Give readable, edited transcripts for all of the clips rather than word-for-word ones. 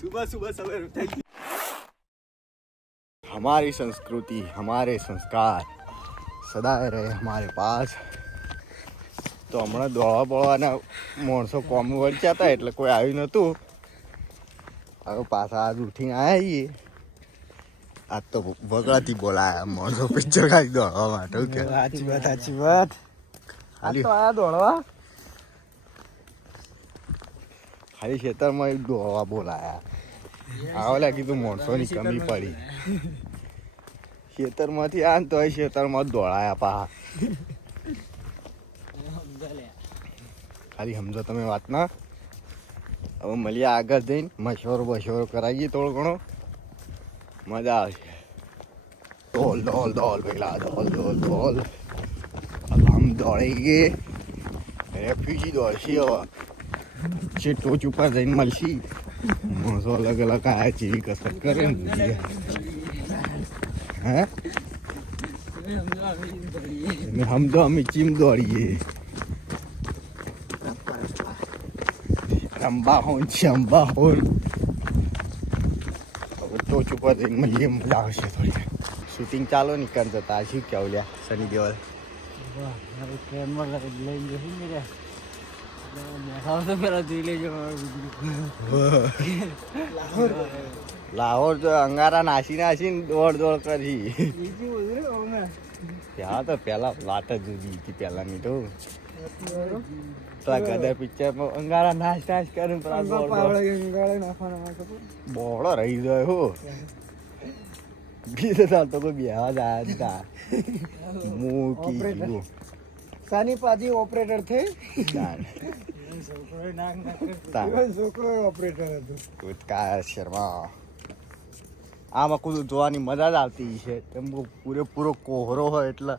सुबह सुबह सवेरे उठाई। हमारी संस्कृति हमारे संस्कार સદાય રહે हमारे पास। તો હમણાં દોડવા બોળવાના માણસો કોમ વળ્યા હતા એટલે કોઈ આવ્યું નહોતું. હવે પાછા આજ ઉઠીને આવ્યા છીએ. આજ તો વગડાથી બોલાયા માણસો પિક્ચર ખાલી દોડવા માટે. સાચી વાત ખાલી આયા દોડવા ખાલી ખેતરમાં દોડવા બોલાયા. આવેલા કીધું માણસોની કમી પડી. ખેતરમાંથી આ તો ખેતરમાં જ દોડાયા પા. ખાલી સમજો તમે વાત ના. હવે મળીએ આગળ જઈને મશવરો કરાવીએ થોડો ઘણો મજા આવશે. દોલ દોલ દોલ પેલા દોલ દોલ દોલ. अब हम दौड़ेंगे रेफ्यूजी दौड़शी હવે છે ટોચ ઉપર જઈને મળશી. માણસો અલગ અલગ આયા જેવી કસરત કરે ને હે हम तो हम चीम दौड़िए रंबा हो चंबा हो तो चुपा दिन મળીએ મજા આવશે થોડી. શૂટિંગ ચાલો નીકળ જતા શું કેવું લ્યા સની દેવલ. ટ્રેનમાં લઈ જશે ને તો પેલા જોઈ લેજો. લાહોર તો અંગારા નાસી દોડ કરી. ત્યાં તો પેલા વાત જ જુદી હતી પેલાની તો. ગદર પિક્ચરમાં અંગારા નાશ કરે બોળો રહી જાય હો. બીજે સાલ તો કોઈ બેવા જ આવ્યા મૂકી સાની પાછી ઓપરેટર થઈ. છોકરો ઓપરેટર હતો. ઉત્કાર શર્મા. આમાં કુદું જોવાની મજા જ આવતી છે. એમ પૂરેપૂરો કોહરો હોય એટલે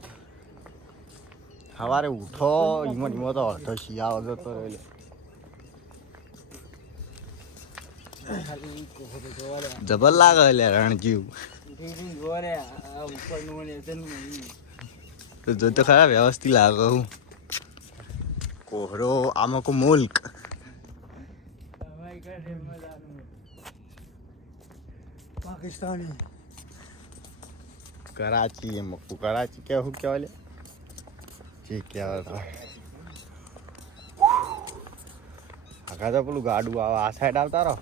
સવારે ઉઠો ઈમો તો અડધો શિયાળો જતો રહે. જબર લાગે એટલે રણજીવ તો જો તો ખરા વ્યવસ્થિત લાગે. હું કોહરો આમાં કો મુલ્ક પાકિસ્તાની કરાચી. એમ કરાચી કેવું કહેવાય જે કહેવાય આખા તો પેલું ગાડું આવે આ સાઈડ આવતા રહો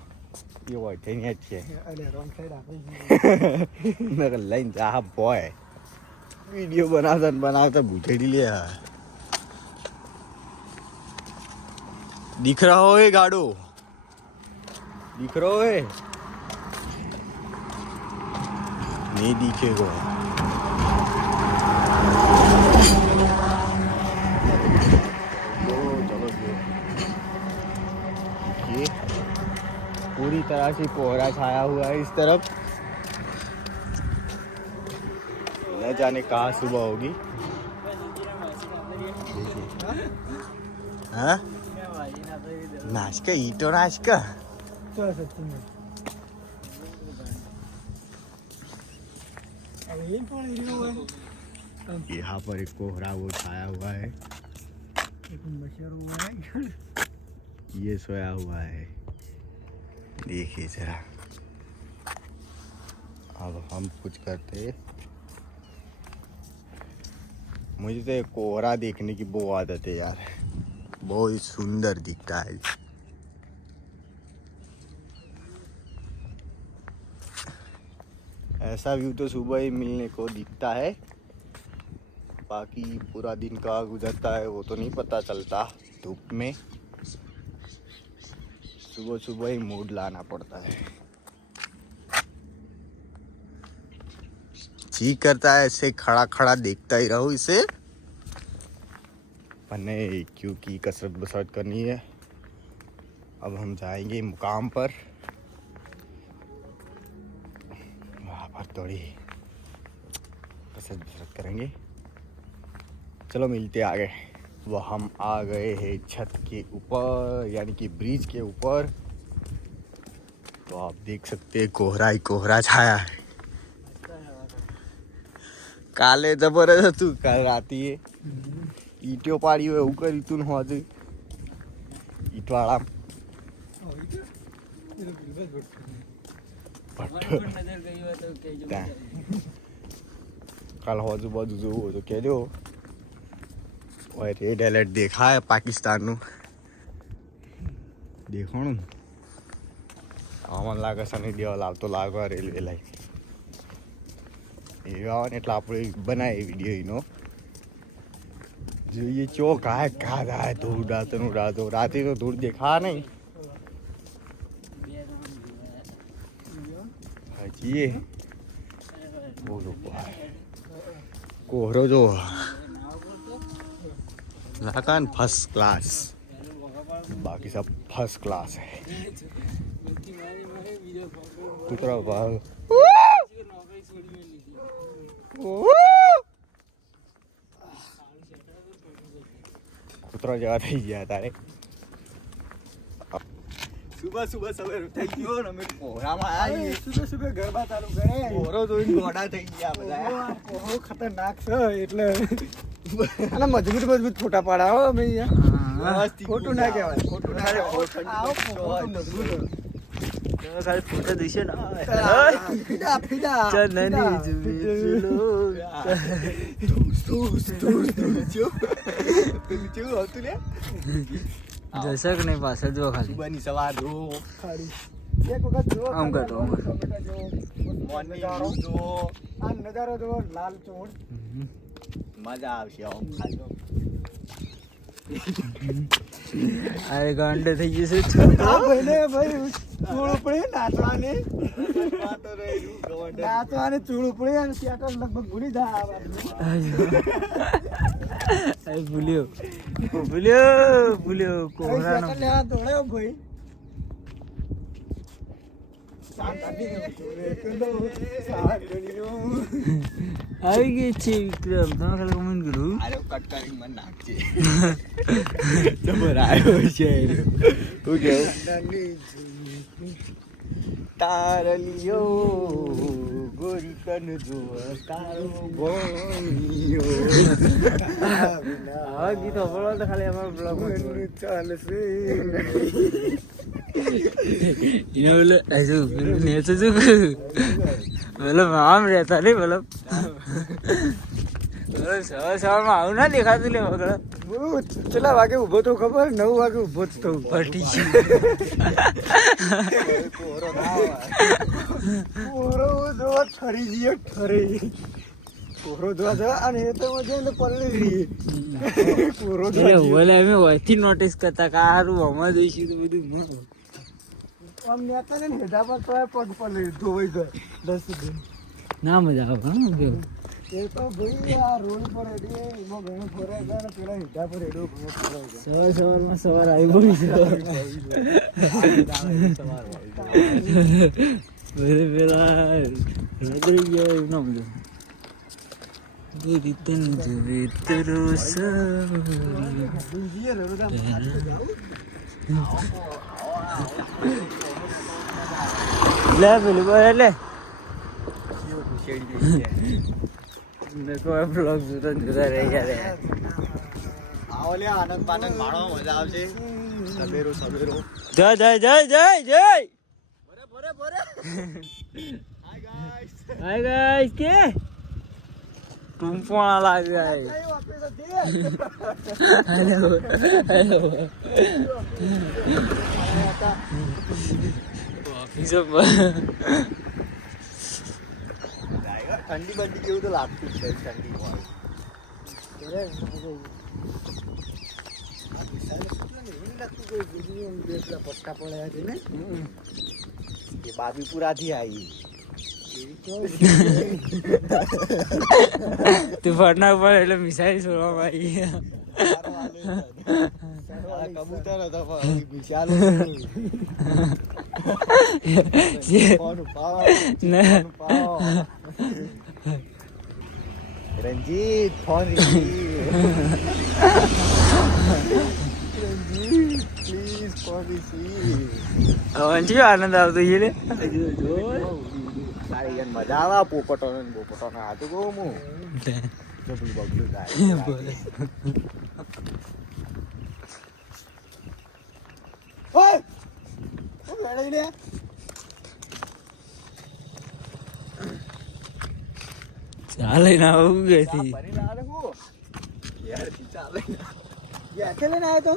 એ હોય થઈને જ છે લઈને જા બોય. વિડીયો બનાવતા ભૂતેડી લે. दिख रहा हो ये गाड़ो दिख रहा हो ये नहीं दिखेगा. चलो ये पूरी तरह से कोहरा छाया हुआ है इस तरफ. न जाने कहाँ सुबह होगी. हाँ नाश्ता ईटो नाश्ता यहाँ पर एक कोहरा वो छाया हुआ है. ये सोया हुआ है देखिए जरा. अब हम कुछ करते. मुझे तो कोहरा देखने की बहुत आदत है यार. बहुत ही सुंदर दिखता है. ऐसा व्यू तो सुबह ही मिलने को दिखता है. बाकी पूरा दिन कहाँ गुजरता है वो तो नहीं पता चलता धूप में. सुबह सुबह ही मूड लाना पड़ता है. जी करता है ऐसे खड़ा खड़ा देखता ही रहो इसे. पर नहीं क्योंकि कसरत बसरत करनी है. अब हम जाएंगे मुकाम पर. वहाँ पर थोड़ी कसरत बसरत करेंगे. चलो मिलते आगे. वह हम आ गए हैं छत के ऊपर यानी कि ब्रिज के ऊपर. तो आप देख सकते हैं कोहरा ही कोहरा छाया है. काले जबरदस्त काल राती है ઈટીઓ પાડી હોય એવું કર્યું તું હોજે ઈટવાળા કાલ હોજુ બાજુ જોવું હોય તો કહેજો. ઓય રેડ એલર્ટ દેખાય પાકિસ્તાનનું દેખાણું. આમાં લાગે સની દેવાલ આવતો લાગે રેલવે લાઈન એ આવે ને એટલે આપણે બનાવીએ વિડીયો એનો જોઈએ ચો કાય કા થાય ધૂળ રાતનું રાતો રાતે તો ધૂળ દેખા નહીં હાજીએ બોલો કોહરો જો लाकान फर्स्ट क्लास बाकी सब फर्स्ट क्लास है कुतरा भाग कुतरा जगह થઈ ગયા તારે સુબહ સુબહ સવારે થઈ ગયો ને અમે કોહરામાં આવી સુબહ સુબહ ગરબા ચાલુ કરે કોહરો જોઈને ગોડા થઈ ગયા બધા કોહરો ખતરનાક છે એટલે અને મજબૂત ફોટા પાડાવો અમે અહીંયા ખોટું ના કહેવાય ખોટું ના કહેવાય ખાલી ફોટો દિશે ને ફીડા ચનની જુલો જશે કે નહીં પાછળ જો ખાલી બની સવાર જો એક વખત જો આમ કરતો મોર્નિંગ જો આ નજારો જો લાલ ચોળ મજા આવશે આમ ખાજો અરે ગાંડે થઈ જશે આ ભાઈ ચૂળ ઉપડી નાચવાની ચૂળ ઉપડી અને ત્યાં તો લગભગ ભૂલી જાય આ વાત ભૂલ્યો કોહરાનો લેવા દોડ્યો ભાઈ આવી ગઈ છે વિક્રમ તમે ખાલી કમેન્ટ કરું આરો કટ કરી મને નાખજે જબર આવ્યો છે તું કેવું તારલિયો ગોરી કન જો તારો બોનિયો આ ગીત સાંભળો તો ખાલી અમારા બ્લોગમાં ચાલશે એને બોલે ऐसे नेचे जो मतलब आम रहता नहीं मतलब સવારમાં આવું ના દેખાતું લે વગર કેટલા વાગે ઉભો તો ખબર 9 વાગે ઉભો જ તો ફટી કોરો જો ઠરી ગયો ઠરી કોરો જો અને એ તો મજે ને પલ્લી ગઈ કોરો જો બોલે અમે વહીથી નોટિસ કરતા કે હારું આમાં જઈશું તો બધું આમ નેતા ને હેડા પર તો પગ પલ્લી ધોઈ જાય 10 દિન ના મજા આવે હા કેવું એ તો ભાઈ આ રોડ પર એડી એમાં ઘણો ફરે છે ને પેલા હેડા પર એડો ઘણો ફરે છે સવારમાં સવાર આવી ગયું છે પેલા રગડી ગયો એવું ના મજા રીતન જોવે તરો દુજીએ રોડા લે પેલું બોલે લે કોઈ બ્લોગ જોતા જોતા રહી જાય આવો લે આનંદ પાનંદ માણો મજા આવશે સવેરો સવેરો જય જય જય જય જય ભરે ભરે હાય ગાઈસ હાય ગાઈસ કે ટૂંપોણા લાગે હેલો હેલો ઓફિસ ઠંડી બંડી જેવું તો લાગતું છે ઠંડી પટ્ટા પડ્યા છે ને એ બાબીપુરાથી આવી તું ફરના ઉપર એટલે મિસાઈલ છોડવામાં આવી કબૂતર હતો Vishal Ranjit phone Ranjit please phone Anji આનંદ આવતો છે ને તારી યાર મજા આવે પોપટો ને બોપટો ને હાથું કહું હું જબલું બબલું થાય ઓય હું લડાઈ લે ચાલે ના આવું ગઈ ક્યાંથી લઈને આવ્યો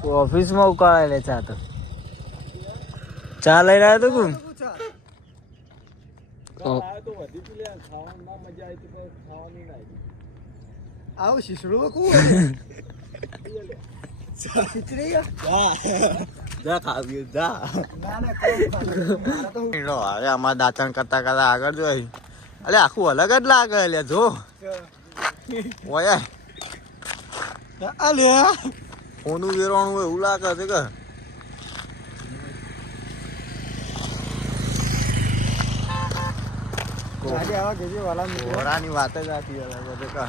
તો ઓફિસમાં ઉકાળે લે ચા તો ચા લઈને આવ્યો તો કોણ આવો શીશડું કું ખીચડી જા ખાવી જા ના ના કોઈ મારા તો હવે આમાં દાંતણ કરતા કરતા આગળ જોઈ અલે આખું અલગ જ લાગે લે જો ઓય અલે ઓનું વેરવાનું એવું લાગે છે કે આજે આવા ગેજે વાલા મિત્રો ઘોડાની વાત જ આખી અલગ છે કે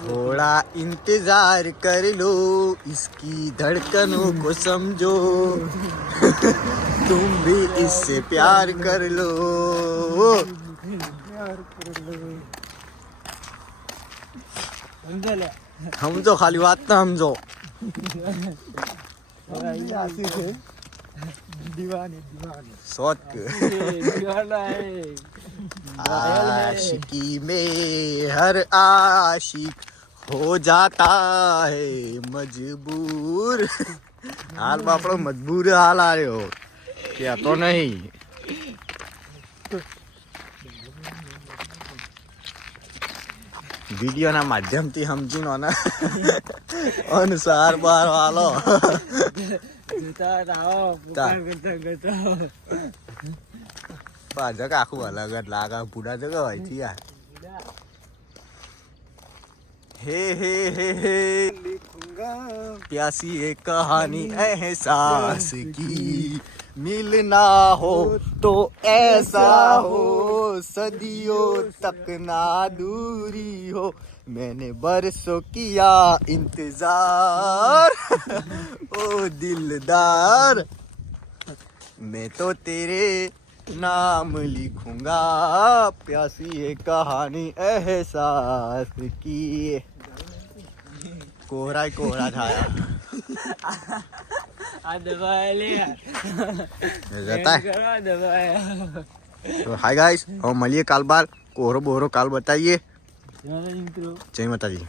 थोड़ा इंतजार कर लो इसकी धड़कनों को समझो तुम भी इससे प्यार कर लो समझो खाली बात ना समझो આશી છે દીવાની सोच आशिकी में हर आशिक हो जाता है मजबूर हाल बापड़ो मजबूर हाल आयो क्या तो नहीं વિડીયો ના માધ્યમથી સમજીનો ને અનુસાર બાર હાલો જગ આખું અલગ જ લાગે પૂરા જગ હોય છે યાર हे लिखूंगा प्यासी एक कहानी एहसास की मिलना हो तो ऐसा हो सदियों तक ना दूरी हो मैंने बरसों किया इंतजार ओ दिलदार मैं तो तेरे नाम लिखूंगा प्यासी ये कहानी एहसास की कोहरा ही कोहरा छाया तो हाय गाइस और मलिए काल बार कोहरो बोहरो काल बताइए जय माता दी।